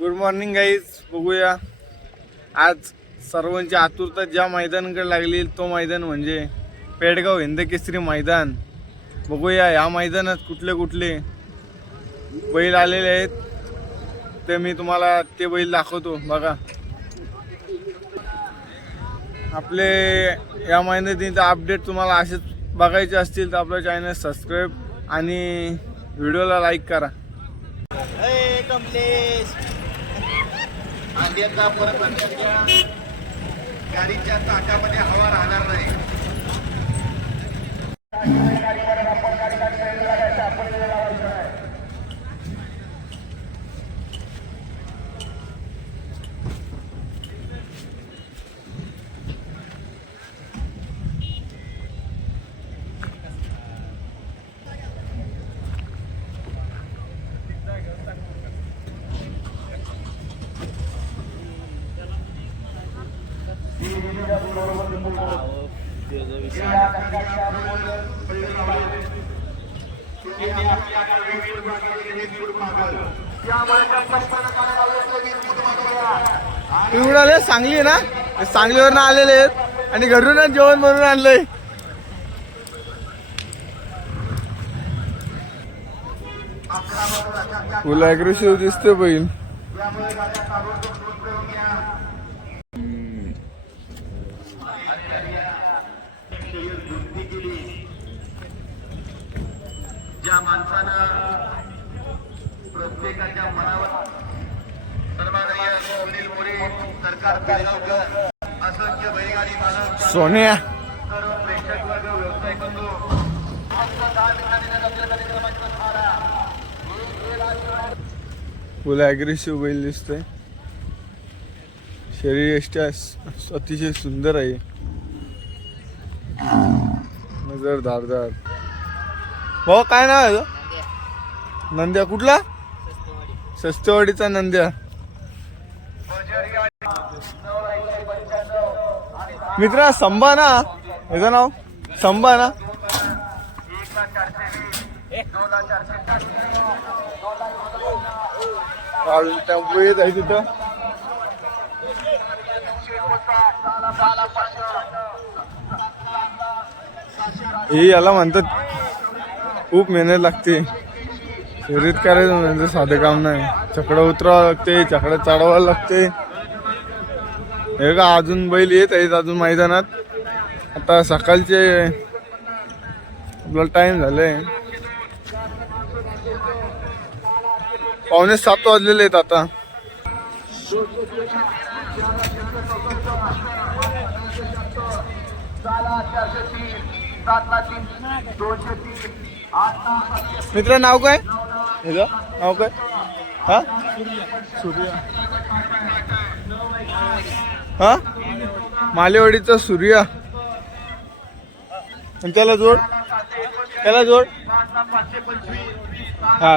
Good morning guys बघूया. आज सर्वांची आतुरता ज्या मैदानाकडे लागली तो मैदान म्हणजे पेडगाव हिंदकेसरी मैदान. बघूया या मैदानात कुठले कुठले बैल आलेले आहेत ते मी तुम्हाला ते बैल दाखवतो. बघा. आपले या महिन्यातील अपडेट तुम्हाला असेच बघायचे असतील तर आपलं चॅनल सबस्क्राईब आणि व्हिडिओला लाईक करा. कमलेश अंड्याचा परत अंड्याच्या गाडीच्या ताटामध्ये हवा राहणार नाही. आले सांगली आहे ना? सांगलीवरनं आलेले आहेत. आणि घरून जेवण बनवून आणलंय. फुल अग्रेसिव्ह दिसतोय बहीण. माणसानं प्रत्येकाच्या मनावर सुनील मोरे सरकार असंख्य बैलगाडी मालक सोन्या. सर्व प्रेक्षक वर्ग व्यवसाय बंधू फुल अग्रेसिव्ह बैल दिसतोय. शरीर यष्टी अतिशय सुंदर आहे. नजर धारदार भाऊ काय नाव आहे तो? नंद्या. कुठला? सस्तवाडीचा नंद्या. मित्रा संभा ना याचं नाव? संभा ना तिथं. हे याला म्हणतात खूप मेहनत लागते. शर्यत करायचं म्हणजे साधं काम नाही. चकडं उतरावं लागते चकडं चढवावं लागते. हे का अजून बैल येत आहेत अजून मैदानात. आता सकाळचे आपला टाइम झालाय. पावणे सात वाजलेले आहेत आता. मित्र नाव काय? नाव काय? हा? सूर्य हा? मालेवाडीचा सूर्य. आणि त्याला जोड. त्याला जोड. हा.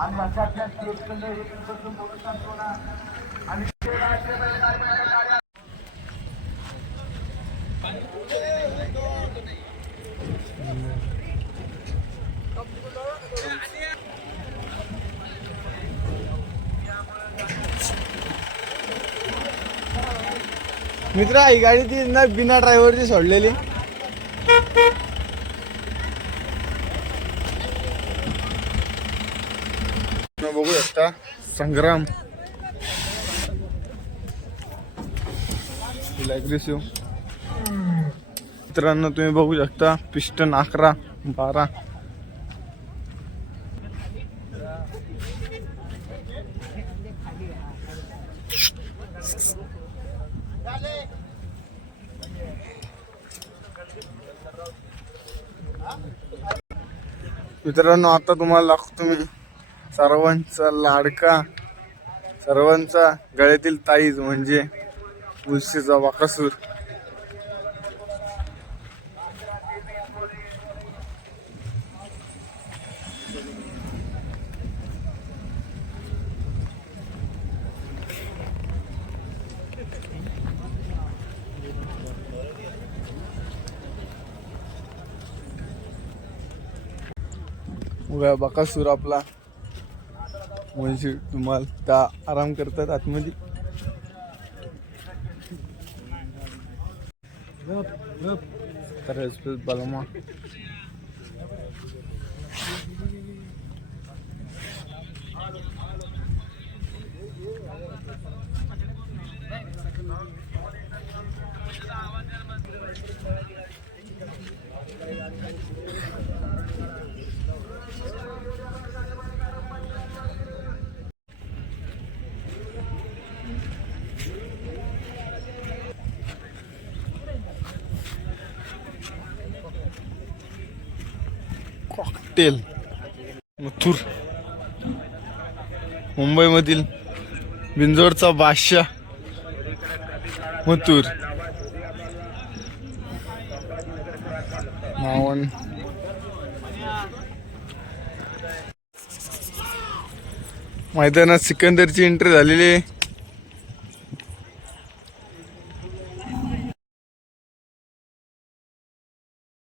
आणि अशातल्या स्टेटकडे एकमेकांचं बोलत असतो ना आणि मित्र ही गाडी ती ना बिना ड्रायव्हरची सोडलेली. बघू शकता संग्राम. अग्रेसिव्ह मित्रांनो तुम्ही बघू शकता पिस्टन अकरा बारा. मित्रांनो आता तुम्हाला लागतो मी. सर्वांचा लाडका सर्वांचा गळ्यातील ताईज म्हणजे मुलशीचा वाकासूर. उभ्या बकासूर आपला. म्हणजे तुम्हाला त्या आराम करतात आतमध्ये. तर बलमा कॉकटेल मथुर. मुंबईमधील बिंजोडचा बादशाह मथुर. मावण. मैदानात सिकंदरची एंट्री झालेली आहे.